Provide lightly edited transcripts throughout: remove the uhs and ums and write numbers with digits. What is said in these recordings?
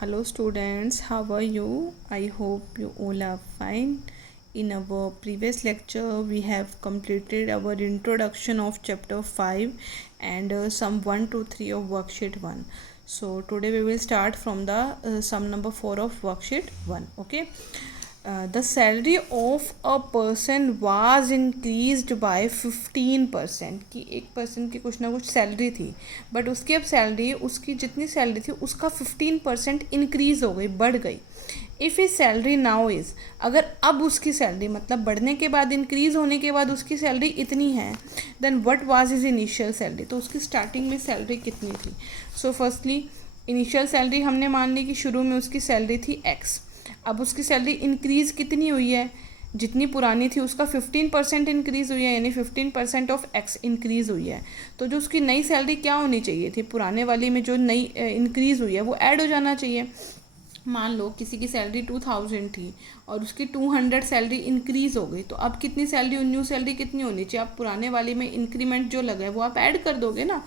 Hello students, how are you? I hope you all are fine. In our previous lecture, we have completed our introduction of chapter 5 and sum 1 to 3 of worksheet 1. So today we will start from the sum number 4 of worksheet 1. Okay. The salary of a person was increased by 15%. कि एक person की कुछ ना कुछ salary थी, but उसकी अब salary उसकी जितनी सैलरी थी उसका 15% इंक्रीज़ हो गई, बढ़ गई. If is salary now is, अगर अब उसकी सैलरी मतलब बढ़ने के बाद, इंक्रीज़ होने के बाद उसकी सैलरी इतनी है, then what was his initial salary. तो उसकी स्टार्टिंग में सैलरी कितनी थी. सो फर्स्टली इनिशियल सैलरी हमने मान ली कि शुरू में उसकी सैलरी थी एक्स. अब उसकी सैलरी इंक्रीज़ कितनी हुई है, जितनी पुरानी थी उसका 15% इंक्रीज़ हुई है, यानी 15% ऑफ एक्स इंक्रीज़ हुई है. तो जो उसकी नई सैलरी क्या होनी चाहिए थी, पुराने वाली में जो नई इंक्रीज़ हुई है वो ऐड हो जाना चाहिए. मान लो किसी की सैलरी 2000 थी और उसकी 200 सैलरी इंक्रीज़ हो गई, तो अब कितनी सैलरी, न्यू सैलरी कितनी होनी चाहिए. आप पुराने वाली में इंक्रीमेंट जो लगा है वो आप ऐड कर दोगे ना.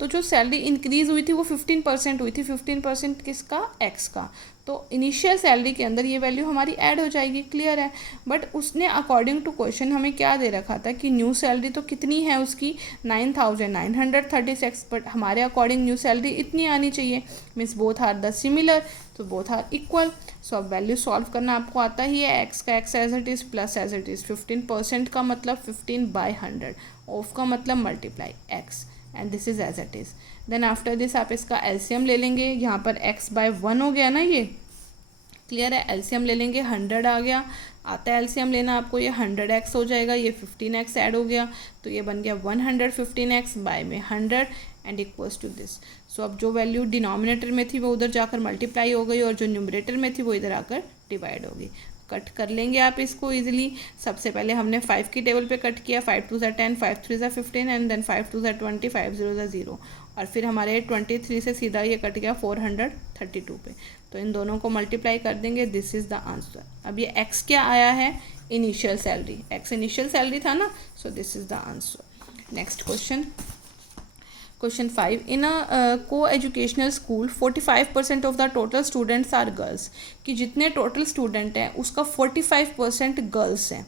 तो जो सैलरी इंक्रीज़ हुई थी वो 15% हुई थी. 15% किसका, एक्स का. तो इनिशियल सैलरी के अंदर ये वैल्यू हमारी ऐड हो जाएगी. क्लियर है. बट उसने अकॉर्डिंग टू क्वेश्चन हमें क्या दे रखा था कि न्यू सैलरी तो कितनी है उसकी 9936, बट हमारे अकॉर्डिंग न्यू सैलरी इतनी आनी चाहिए. Means both are the similar, तो बोथ आर इक्वल. सो अब वैल्यू सॉल्व करना आपको आता ही है. एक्स का x as it is plus as it is. 15% का मतलब 15/100, ऑफ का मतलब multiply x, and this is as it is. Then after this आप इसका एलसीएम ले लेंगे. यहाँ पर x/1 हो गया ना, ये क्लियर है. एलसीएम ले लेंगे, 100 आ गया. आता है एलसीएम लेना आपको, ये 100x हो जाएगा, ये 15x ऐड हो गया, तो ये बन गया 115x बाय में 100 एंड इक्वल्स टू दिस. सो अब जो वैल्यू डिनोमिनेटर में थी वो उधर जाकर मल्टीप्लाई हो गई और जो न्यूमरेटर में थी वो इधर आकर डिवाइड हो गई. कट कर लेंगे आप इसको इजीली. सबसे पहले हमने 5 की टेबल पे कट किया. 5 2 10, 5 3 15 एंड देन 5 2 20, 5 0 0. और फिर हमारे 23 से सीधा ये कट गया 432 पे. तो इन दोनों को मल्टीप्लाई कर देंगे. This is the answer. अब ये एक्स क्या आया है, initial salary. X initial salary था ना, so this is the answer. Next question, question 5. In a coeducational school 45% of the total students are girls. कि जितने टोटल स्टूडेंट हैं उसका 45% गर्ल्स हैं.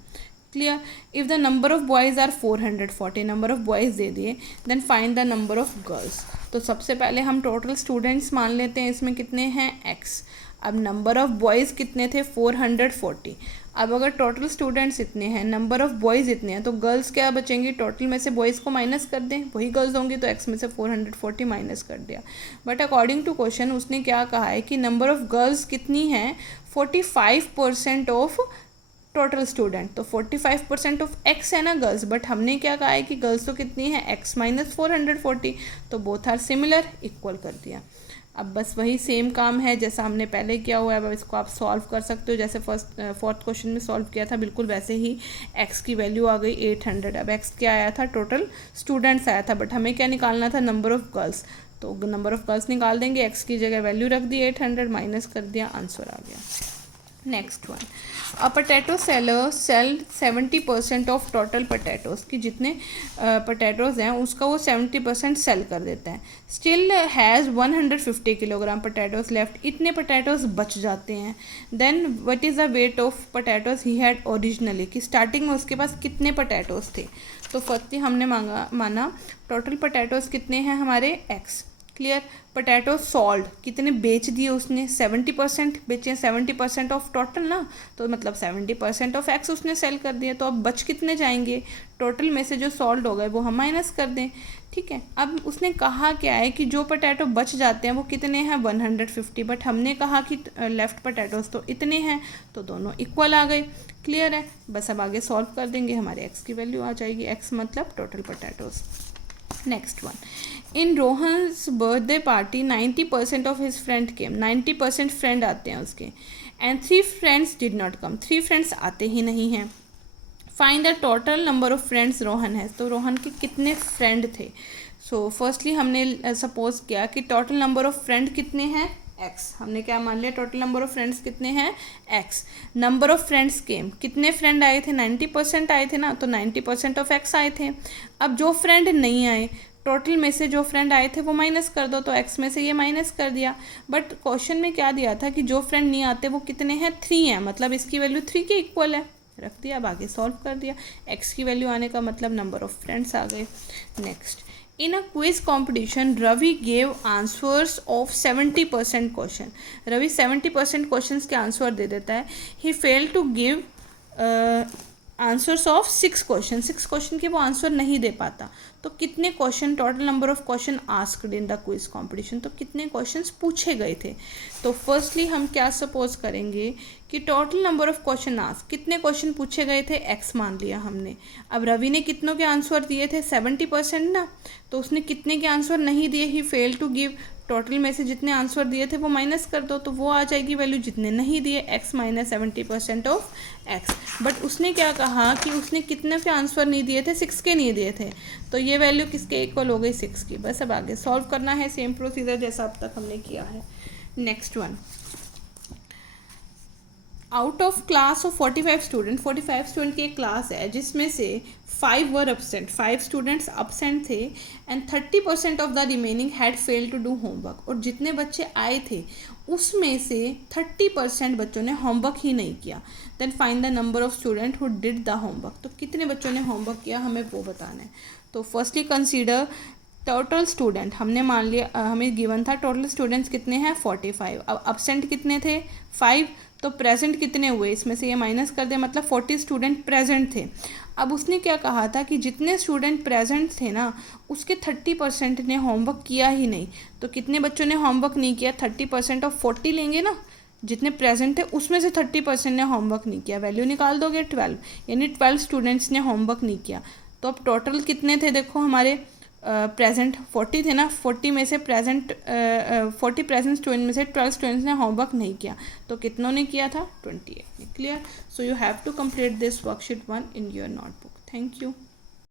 Clear. If the number of boys are 440, number of boys दे दिए, then find the number of girls. तो सबसे पहले हम टोटल स्टूडेंट्स मान लेते हैं. इसमें कितने हैं, एक्स. अब नंबर ऑफ़ बॉयज़ कितने थे, 440. अब अगर टोटल स्टूडेंट्स इतने हैं, नंबर ऑफ़ बॉयज़ इतने हैं, तो गर्ल्स क्या बचेंगी, टोटल में से बॉयज़ को माइनस कर दें, वही गर्ल्स होंगी, तो एक्स में से 440 माइनस कर दिया. बट अकॉर्डिंग टू क्वेश्चन उसने क्या कहा है कि नंबर ऑफ़ गर्ल्स कितनी है, 45% ऑफ टोटल स्टूडेंट. तो 45% ऑफ एक्स है ना गर्ल्स, बट हमने क्या कहा है कि गर्ल्स तो कितनी है, एक्स माइनस 440. तो बोथ आर सिमिलर, इक्वल कर दिया. अब बस वही सेम काम है जैसा हमने पहले किया हुआ है. अब इसको आप सॉल्व कर सकते हो जैसे फोर्थ क्वेश्चन में सॉल्व किया था, बिल्कुल वैसे ही. एक्स की वैल्यू आ गई 800. अब एक्स क्या आया था, टोटल स्टूडेंट्स आया था, बट हमें क्या निकालना था, नंबर ऑफ़ गर्ल्स. तो नंबर ऑफ़ गर्ल्स निकाल देंगे. एक्स की जगह वैल्यू रख दी 800, माइनस कर दिया, आंसर आ गया. Next one. A potato seller sell 70% of total potatoes. कि जितने पोटैटोज़ हैं उसका वो 70% सेल कर देता है. Still has 150 kilogram potatoes left. इतने पोटैटोज़ बच जाते हैं. Then what is the weight of potatoes he had originally. कि स्टार्टिंग में उसके पास कितने पोटैटोज़ थे. तो फर्स्टली हमने माना टोटल पोटैटोज़ कितने हैं हमारे, एक्स. क्लियर. पोटैटो सॉल्ड कितने बेच दिए उसने, 70% बेचे. 70% ऑफ टोटल ना, तो मतलब 70% ऑफ एक्स उसने सेल कर दिया. तो अब बच कितने जाएंगे, टोटल में से जो सॉल्ड हो गए वो हम माइनस कर दें. ठीक है. अब उसने कहा क्या है कि जो पोटैटो बच जाते हैं वो कितने हैं, 150. बट हमने कहा कि लेफ्ट पोटैटोज तो इतने हैं, तो दोनों इक्वल आ गए. क्लियर है. बस अब आगे सॉल्व कर देंगे, हमारे एक्स की वैल्यू आ जाएगी. एक्स मतलब total potatoes. Next one. In Rohan's birthday party 90% of his friend came. 90% friend आते हैं उसके. And 3 friends did not come. 3 friends आते ही नहीं हैं. Find the total number of friends Rohan है. तो रोहन के कितने फ्रेंड थे. सो फर्स्टली हमने सपोज किया कि टोटल नंबर ऑफ फ्रेंड कितने हैं, एक्स. हमने क्या मान लिया, टोटल नंबर ऑफ फ्रेंड्स कितने हैं, x. Number of friends came, कितने फ्रेंड आए थे, 90% आए थे ना, तो 90% ऑफ एक्स आए थे. अब जो फ्रेंड नहीं आए टोटल में से जो फ्रेंड आए थे वो माइनस कर दो, तो x में से ये माइनस कर दिया। बट क्वेश्चन में क्या दिया था कि जो फ्रेंड नहीं आते वो कितने हैं, 3 हैं, मतलब इसकी वैल्यू 3 के इक्वल है, रख दिया, अब आगे सॉल्व कर दिया। x की वैल्यू आने का मतलब नंबर ऑफ फ्रेंड्स आ गए। Next, in a quiz competition Ravi gave answers of 70% question. Ravi 70% question के आंसर दे देता है। He fail to give answers of 6 question, 6 question के वो आंसर नहीं दे पाता। तो कितने question, total number of question asked in the quiz competition, तो कितने क्वेश्चंस पूछे गए थे। तो फर्स्टली हम क्या सपोज करेंगे कि total number of question ask, कितने क्वेश्चन पूछे गए थे, x मान लिया हमने। अब रवि ने कितनों के आंसर दिए थे, 70% ना, तो उसने कितने के आंसर नहीं दिए, ही फेल टू गिव, टोटल में से जितने आंसर दिए थे वो माइनस कर दो, तो वो आ जाएगी वैल्यू जितने नहीं दिए, x minus 70% of x। But उसने क्या कहा कि उसने कितने के आंसर नहीं दिए थे, 6 के नहीं दिए थे, तो ये वैल्यू किसके इक्वल हो गई, 6 की। बस अब आगे सॉल्व करना है, सेम प्रोसीजर जैसा अब तक हमने किया है। Next one, out of class of 45 student, 45 student की एक क्लास है जिसमें से 5 वर अपसेंट, 5 स्टूडेंट्स अपसेंट थे, and 30% of the remaining had fail to do homework. और जितने बच्चे आए थे उसमें से 30% बच्चों ने होमवर्क ही नहीं किया। Then find the number of student who did the homework. तो कितने बच्चों ने होमवर्क किया हमें वो बताना है। तो फर्स्टली कंसीडर टोटल स्टूडेंट, हमने मान लिया, हमें गिवन था टोटल स्टूडेंट्स कितने हैं 45। अब अपसेंट कितने थे 5, तो प्रेजेंट कितने हुए, इसमें से ये माइनस कर दे, मतलब 40 स्टूडेंट प्रेजेंट थे। अब उसने क्या कहा था कि जितने स्टूडेंट प्रेजेंट थे ना उसके 30% ने होमवर्क किया ही नहीं। तो कितने बच्चों ने होमवर्क नहीं किया, 30% ऑफ 40 लेंगे ना, जितने प्रेजेंट थे उसमें से 30% ने होमवर्क नहीं किया, वैल्यू निकाल दोगे 12, यानी 12 स्टूडेंट्स ने होमवर्क नहीं किया। तो अब टोटल कितने थे देखो हमारे, प्रेजेंट 40 थे ना, 40 में से प्रेजेंट 40 प्रेजेंट स्टूडेंट में से 12 स्टूडेंट्स ने होमवर्क नहीं किया, तो कितनों ने किया था 28 ने। Clear. So you have to complete this worksheet 1 in your notebook. Thank you.